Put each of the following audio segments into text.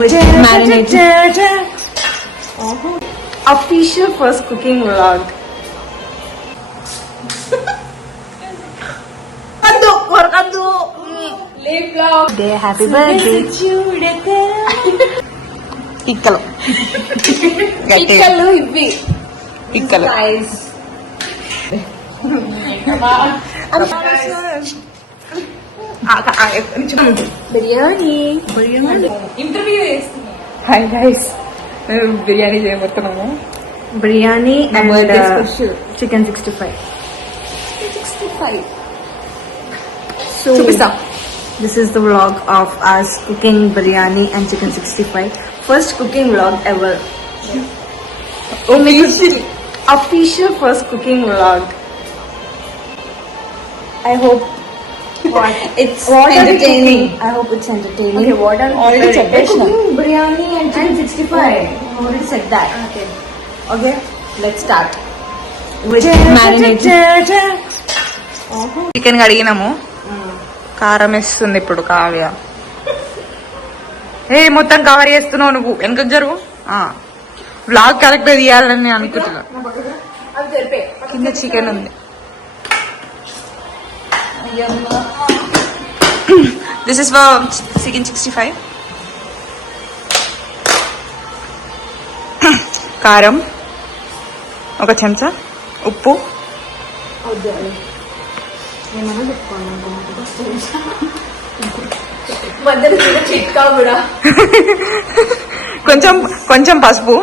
Marinated. Official first cooking vlog. Live vlog. Day happy birthday. Piccolo. Piccolo ఇవి. Piccolo. Guys. Biryani interview చేస్తున్నా. Hi guys. Biryani చేయబోతున్నాము. Biryani and birthday special. chicken 65. 65. So this is the vlog of us cooking biryani and chicken 65. First cooking vlog ever. Official first cooking vlog. I hope It's entertaining. I hope it's entertaining. Okay, what are Already we said cooking biryani and chicken 65. I already said that. Okay, let's start. Chicken కడిగినాము. కారం వేస్తుంది ఇప్పుడు కావ్య. ఏ మొత్తం cover చేస్తున్నావు నువ్వు, వెనకకు జరుగు. Blog correct తీయాలని అనుకుంటున్నా. కింద చికెన్ ఉంది. This is for chicken 65. కారం ఒక చెంచా, ఉప్పు, చిట్కా కూడా కొంచెం కొంచెం పసుపు.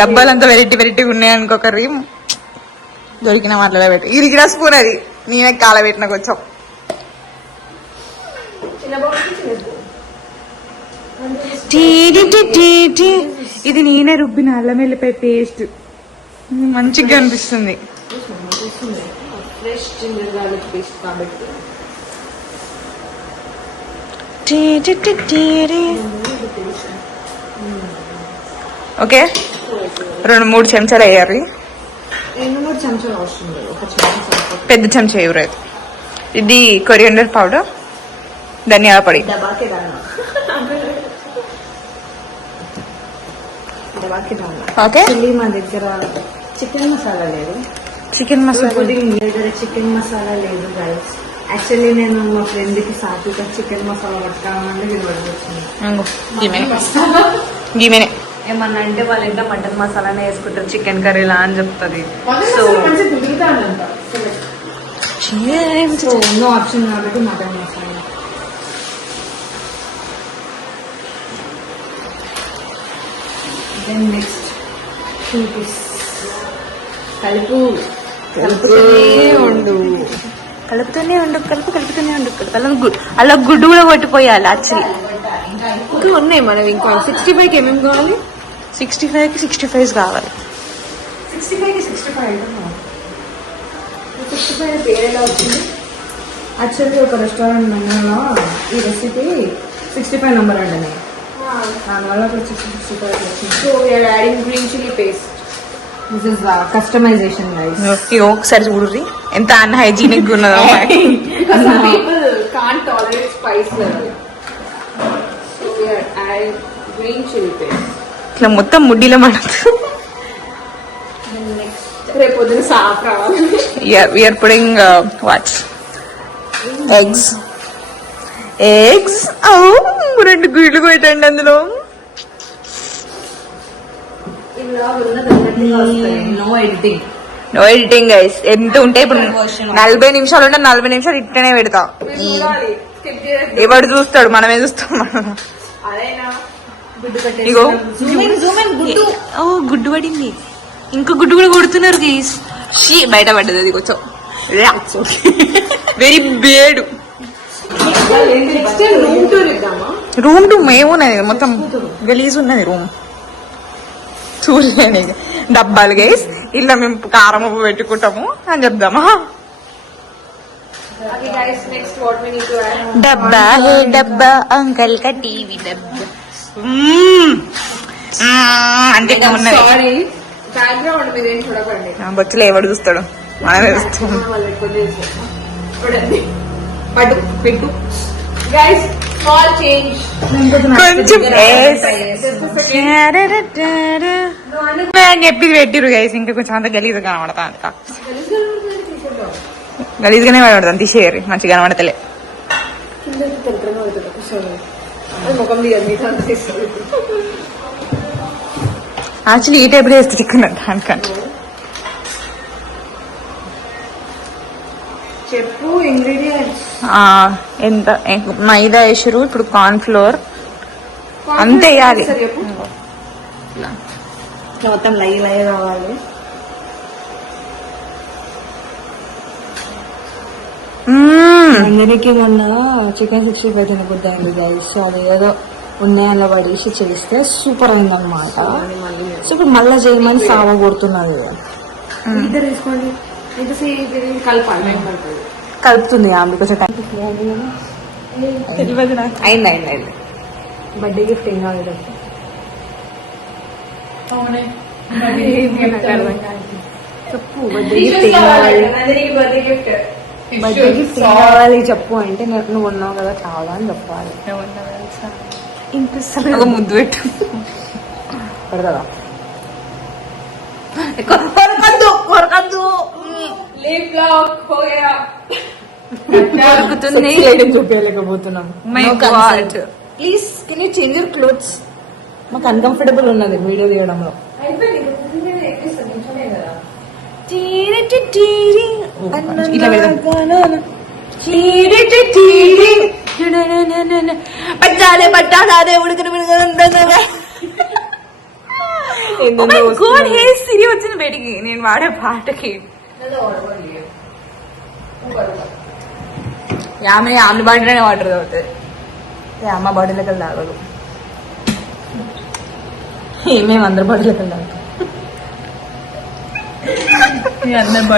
డబ్బాలంతా వెరైటీ ఉన్నాయి అనుకోకర్రీ. దొరికిన మాటలో పెట్టి ఇరిగిన స్పూన్ అది నేనే కాలబెట్టిన కొంచెం. ఇది నేనే రుబ్బిన అల్లం వెల్లిపాయ పేస్ట్. మంచిగా అనిపిస్తుంది. ఫ్రెష్ జింజర్ గార్లిక్ పేస్ట్ కాబట్టి ఓకే, 2-3 చెంచాలు వేయాలి. 2-3 చెంచాలు అవసరం లేదు, ఒక చెంచా. పెద్ద చెంచా ఎవరైతే. ఇది కొరియండర్ పౌడర్, ధనియాల పొడి. దబాకే దానా ఓకే, చిల్లీ మా దగ్గర చికెన్ మసాలా లేదు. చికెన్ మసాలా దగ్గర చికెన్ మసాలా లేదు గైస్. యాక్చువల్లీ నేను మా ఫ్రెండ్ కి సాత్విక చికెన్ మసాలా పట్టుకోవాలంటే నేను పట్టుకొచ్చింది. గీమెనే ఏమన్నా అంటే వాళ్ళు ఎంత మటన్ మసాలానే వేసుకుంటారు చికెన్ కర్రీలా అని చెప్తుంది. సో నో ఆప్షన్ కాబట్టి మటన్ మసాలా. దెన్ నెక్స్ట్ కలుపుతూనే ఉండు అలా గుడ్డు కూడా కొట్టిపోయాలి. యాక్చువల్లీ ఇంకా ఉన్నాయి మనవి. ఇంకా 65కి ఏమేమి కావాలి? 65కి 65 కావాలి. 65కి 65 పేరు ఎలా వచ్చింది? యాక్చువల్లీ ఒక రెస్టారెంట్ మెనూలో ఈ రెసిపీ 65 నెంబర్ అండి. దానివల్ల 65 వచ్చింది. So we're adding green chilli paste. This is customization guys. ఒకసారి చూడుర్రి ఎంత అన్హైజీనిక్ ఉన్నదో. Because some people can't tolerate spice level. So we are adding green chili paste. ఇట్లా మొత్తం ముడ్డిలో మనకు. రేపు పొద్దున సాఫ్ రావాలి. We are pudding watts eggs. 2 గుడ్లు పెట్టండి అందులో. No editing guys. ఎంత ఉంటే ఇప్పుడు 40 నిమిషాలు ఉంటే 40 నిమిషాలు ఇట్లనే పెడతా. ఎవడు చూస్తాడు, మనమే చూస్తాం. ఇగో గుడ్డు పడింది. ఇంకో గుడ్డు కూడా కొడుతున్నారు గైస్. బయట పడ్డది అది కొంచెం. వెరీ బేడు. రూమ్ టు మేమున్నది మొత్తం గలీజ్ ఉన్నది రూమ్. చూడలేని డబ్బాలు గైస్. ఇలా మేము కారం ఉప్పు పెట్టుకుంటాము అని చెప్దామా. డబ్బా హే డబ్బా అంకల్ కా టీవీ డబ్బా అంటే బ్యాక్గ్రౌండ్ మీద ఏం చూడకండి. బొచ్చులో ఎవడు చూస్తాడు, మనమే చూస్తాం. Guys Small change. కొంచెం చెప్పి పెట్టిరు గైస్ ఇంకా కొంచెం అంత గలీజ్గా కనబడతా అంత గలీజ్గానే కనబడతాను తీసేయరు మంచిగా కనబడతలే ముఖం తీయదు మీతో అంత తీసుకోలేదు. యాక్చువల్లీ ఈ టైప్ వేస్తే చికెన్ దానికన్నా చెప్పు ఇంగ్రీడియంట్స్. ఎంత మైదా వేసారు ఇప్పుడు కార్న్ ఫ్లోర్ అంతే వేయాలి మొత్తం లై కావాలి. అందరికి మొన్న చికెన్ 65 తినబుద్ధి అయింది గైస్. అది ఏదో ఉన్నాయల్లో పడేసి చేస్తే సూపర్ అయిందన్నమాట. సో ఇప్పుడు మళ్ళీ చేయమని సావ కొడుతున్నది. ఇద్దరు తీసుకోండి. ఎంతసేపు కలపాలి. కలుపుతుంది ఆమె కొంచెం టైం అయింది అయింది అయింది. బర్త్డే గిఫ్ట్ ఏం కావాలి చెప్పు. బర్త్డే గిఫ్ట్ ఏం కావాలి? బర్త్డే గిఫ్ట్ ఏం కావాలి చెప్పు అంటే నువ్వు ఉన్నావు కదా కావాలా అని చెప్పాలి. ఒక ముద్దు పెట్టు పెడదా కొరకద్దు లిప్ లాక్ హో గయా. చూపించలేకపోతున్నాం. My God. Please can you change your clothes? మాకు అన్కంఫర్టబుల్ ఉన్నది వీడియో తీయడంలో. ఇలా పెడదాం. పట్టాలే పట్టాలే ఉడికిన సిరి వచ్చిన బయటికి నేను వాడే పాటకి ఆమె బాడీలోనే వాటర్ తాగుతుంది. అమ్మ బాడీలోకి వెళ్ళి తాగదు. మేము అందరి బాడీలోకి వెళ్తాం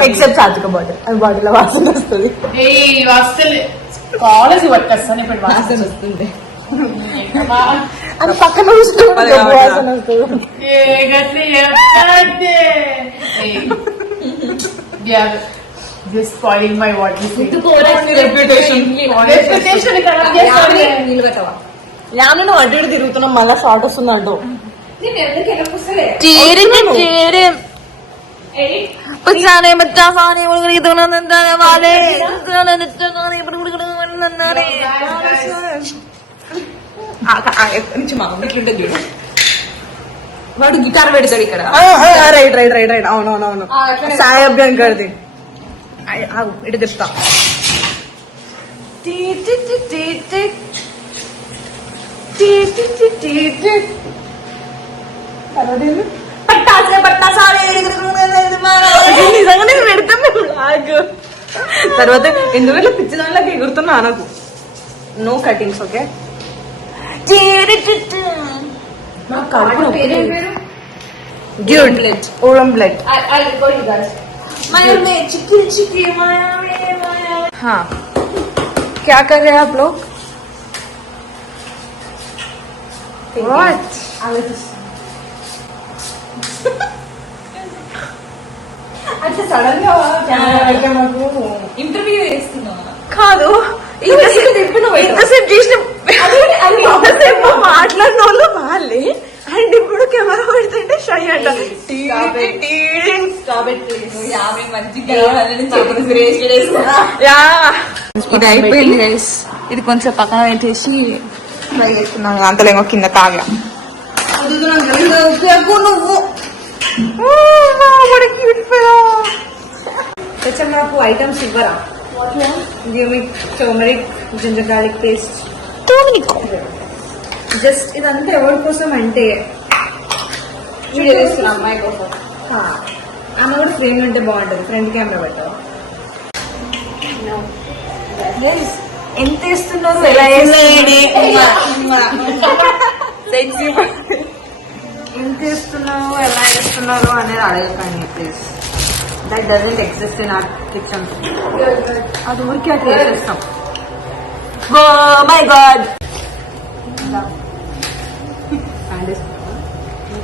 ఎక్సెప్ట్ సాత్విక బాటిల్. అది బాటిల్ వాసన వస్తుంది. కాలేజ్ పట్టుకొస్తాను ఇప్పుడు వాసన వస్తుంది. అది పక్కన వాసన వస్తుంది. Just spoiling my what you say. reputation. యాను అడ్డు ఇటు తిరుగుతున్నాం మళ్ళా షార్ట్ వస్తుంది అంటూ. వాడు గిటార్ పెడతాడు ఇక్కడ. రైట్ రైట్ రైట్ రైట్ అవునవునవును. సాయి అభ్యాన్ కడిది ఇటు చెప్తా. నిజంగానే పెడతాం తర్వాత ఎందుకంటే పిచ్చి దానిలోకి ఎగురుతున్నా నాకు. No cuttings okay. ओलम blade. I'll go you guys. हाँ क्या कर रहे हैं आप लोग? What? अच्छा सडन గా ఇంటర్వ్యూ చేస్తున్నా కాదు. ఇంతసేపు చేసిన ఇంతసేపు మాట్లాడిన వాళ్ళు వాళ్ళే. అండ్ ఇప్పుడు కెమెరా పెడుతుంటే షై అంట. ఇది అయిపోయింది గైస్. ఇది కొంచెం పక్కన పెట్టేసి ఫ్రై చేసుకున్నాం. అంతలేమో కింద కాగా నువ్వు కొంచెం నాకు ఐటమ్స్ ఇవ్వరా? Turmeric ginger garlic paste. Just ఇదంతా ఎవరి కోసం అంటే అమ్మాయి కోసం. ఆమె కూడా ఫ్రేమ్ ఉంటే బాగుంటుంది. ఫ్రంట్ కెమెరా పెట్టావు. ఎంత వేస్తున్నారు? ఎలా ఎంత వేస్తున్నావు ఎలా వేస్తున్నారు అనేది అడగకండి please. That doesn't exist in our kitchen. అది ఊరికి అట్లా వేసేస్తాం. మై గాడ్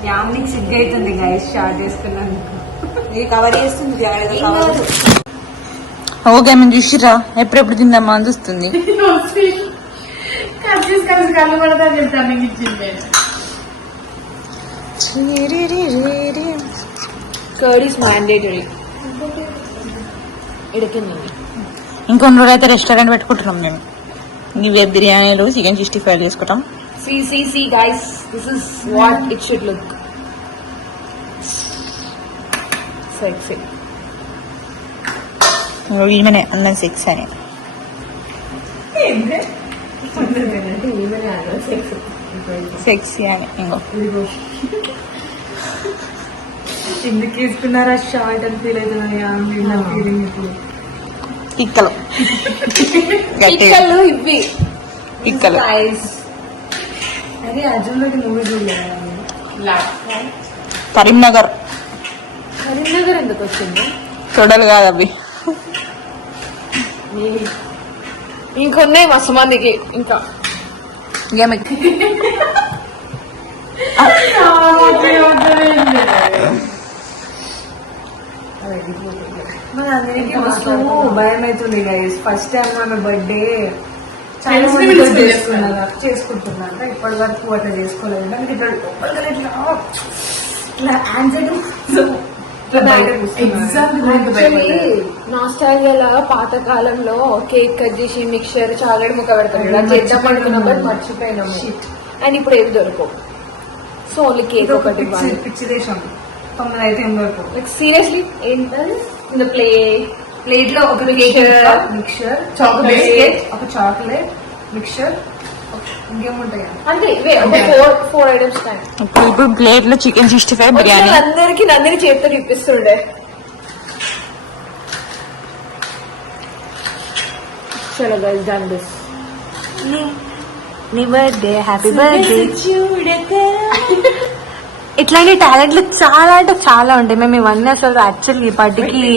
యామ్నికి సిగ్గు అవుతుంది గైస్ షార్ట్ చేసుకున్నందుకు. ఇది కవర్ చేస్తుంది. ఓకే మేము చూసిరా ఎప్పుడెప్పుడు తిందామా అని చూస్తుంది. కలిసి కళ్ళు పడతా అని చెప్పి రన్నింగ్ ఇచ్చింది. Curd is mandatory. ఇడకిందండి. ఇంకొన్ని రోజులు అయితే రెస్టారెంట్ పెట్టుకుంటున్నాం మేము. ఇవే బిర్యానీలు చికెన్ 65 చేసుకుంటాం. See guys, this is what it should look. Sexy. ఈమెనే అన్నం 6 అని. సెక్సీ అని ఇంకో ఎందుకు వేసుకున్నారా షార్ట్ అని ఫీల్ అవుతున్నా ఫీలింగ్ ఇప్పుడు. పిక్కలు పిక్కలు ఇవి పిక్కలు. అదే అర్జున్లోకి మూవీ చూడలేదు. కరీంనగర్ కరీంనగర్ ఎందుకు వచ్చింది? చూడాలి కాదు అవి. ఇంకొన్నాయి మస్తు మందికి. ఇంకా అందరికి మస్తు భయం అవుతుంది గైస్. ఫస్ట్ టైం మన బర్త్డే చాలా చేసుకుంటున్నాను. ఇప్పటి వరకు అట్లా చేసుకోలేదు. నాకు ఇట్లా ఇట్లా ఆన్సర్ నాస్టాలియా లాగా పాత కాలంలో కేక్ కట్ చేసి మిక్చర్ చాలెడ్ ముక్క పెడతారు. అది చేద్దాం అనుకున్నాం బట్ మర్చిపోయినాము. అండ్ ఇప్పుడు ఏది దొరకవు. సో ఓన్లీ కేక్ ఒకటి పిచ్చి దేశం. 9 అయితే ఏం దొరకవు. లైక్ సీరియస్లీ ఏంటది ఇన్ ద ప్లేట్ లో ఒక మిక్చర్, చాక్లెట్, ఒక చాక్లెట్ మిక్చర్, ఇంకేముంటాయి అంటే ఇవే ఫోర్ ఐటమ్స్ టైం. ఇప్పుడు ప్లేట్ లో చికెన్ 65 బిర్యానీ. అందరికి నందిని చేతితో ఇప్పిస్తుండే. చలో గైస్ డన్ దిస్. నీ బర్త్డే హ్యాపీ బర్త్డే. ఇట్లాంటి టాలెంట్లు చాలా అంటే చాలా ఉంటాయి. మేము ఇవన్నీ అసలు యాక్చువల్లీ ఈ పార్టీకి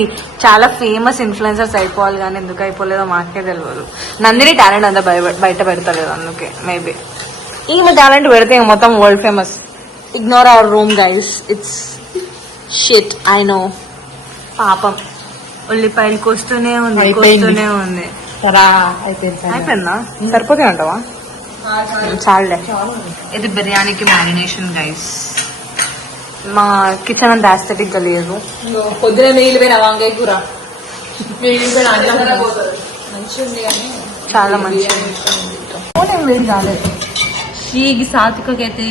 చాలా ఫేమస్ ఇన్ఫ్లుయెన్సర్స్ అయిపోవాలి, కానీ ఎందుకు అయిపోలేదో మాకే తెలియదు. నందిని టాలెంట్ అంతా బయట పెడతలేదు, అందుకే మేబీ ఈమె టాలెంట్ పెడితే మొత్తం world famous. Ignore our room guys, it's shit I know. పాపం ఉల్లిపాయలు కోస్తూనే ఉంది. అయిపోయిందా? సరిపోతే అంటావా? చాలే. ఇది బిర్యానీకి మ్యారినేషన్ గైస్. మా కిచెన్ అంత ఆస్థెటిక్ గా లేదు. పొద్దున మిగిలిపోయిన వంకాయ కూర చాలా మంచిగా వేడి కాలేదు. ఈ సాత్వికైతే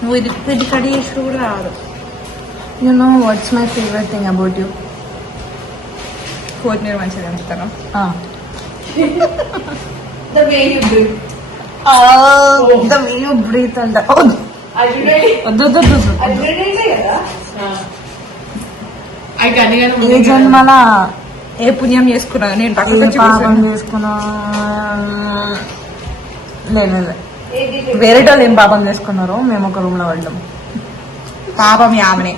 నువ్వు ఇది పెద్ద కడి చేసి కూడా రాదు. You know what's my favourite thing about you? కొత్తిమీర మంచిగా తింటాను. The way you do. The way you breath అంట. ఏ జన్మల ఏ పుణ్యం చేసుకున్నా నేను పాపం చేసుకున్నా లేదు. వేరే వాళ్ళు ఏం పాపం చేసుకున్నారు, మేము ఒక రూమ్ లో పడ్డాం. పాపం యామని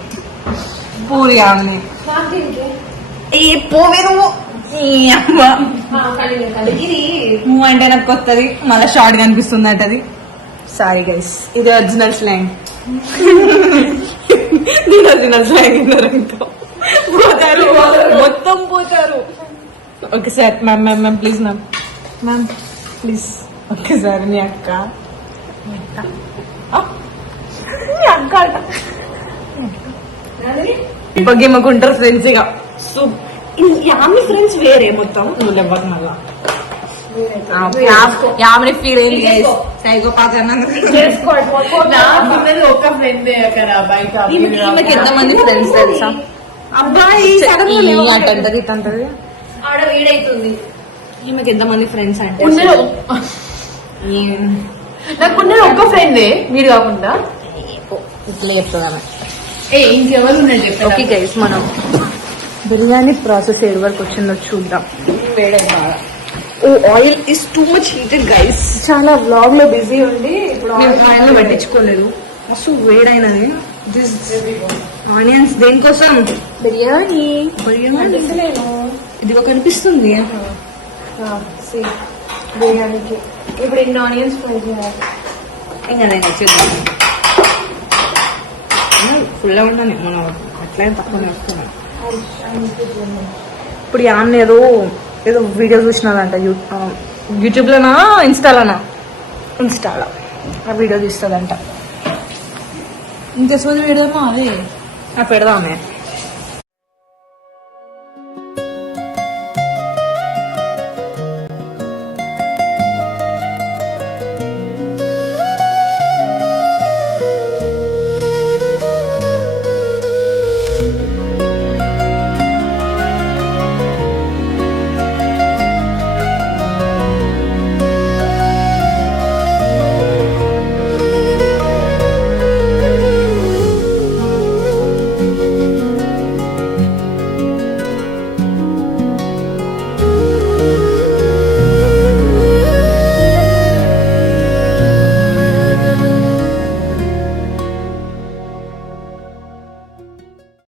పూరి ఆమె ఏ పోవే నువ్వు నువ్వు అంటే నాకు కొత్తది, మళ్ళీ షార్ట్ కనిపిస్తుంది అంటది. సారీ గైస్, ఇది ఒరిజినల్ స్లాంగ్. నేను ఒరిజినల్ స్లాంగ్ పోతారు, మొత్తం పోతారు. ఒకసారి ma'am ma'am ma'am please ma'am ma'am please ఒక్కసారి మీ అక్క పగ్గేమకుంటారు ఫ్రెండ్స్ ఇక. సో యామి ఫ్రెండ్స్ వేరే మొత్తం నువ్వు లేవకు మళ్ళా యామిని ఫీల్ అయింది సైకోపాత్ ఒక ఫ్రెండ్ అక్కడ బయట ఈమెకి ఎంతమంది ఫ్రెండ్స్ తెలుసా? అబ్బాయి అంటది ఇటంటది. ఆడ వేడైతుంది. ఈమెకి ఎంతమంది ఫ్రెండ్స్ అంటే నాకున్నారు ఒక్క ఫ్రెండే మీరు కాకుండా. ఇట్లా చెప్తుంది ఆమె. ఇంకెవరు ఉన్నారు చెప్పండి. ఓకే గైస్, మనం బిర్యానీ ప్రాసెస్ ఏడు వరకు వచ్చిందో చూద్దాం. Oh oil is too much heated guys. చాలా వ్లాగ్ లో బిజీ ఉండి ఇప్పుడు ఆయిల్ పట్టించుకోలేదు. మస్తు వేడైనది. ఆనియన్స్ దేనికోసం? బిర్యానీ ఇదిగో కనిపిస్తుంది బిర్యానీకి. ఇప్పుడు ఇన్ని ఆనియన్స్ ఫ్రై చేయాలి. ఇంకా నేను వచ్చేద్దాం. ఫుల్ ఉండని మనం అట్లా తక్కువ వస్తున్నాం. ఇప్పుడు యామ్ని ఏదో వీడియో చూసినారంట యూట్యూబ్ లోనా ఇన్స్టాలోనా ఇన్స్టాలో ఆ వీడియో తీస్తుందంట. ఇంత సోది పెడదామా అదే పెడదామే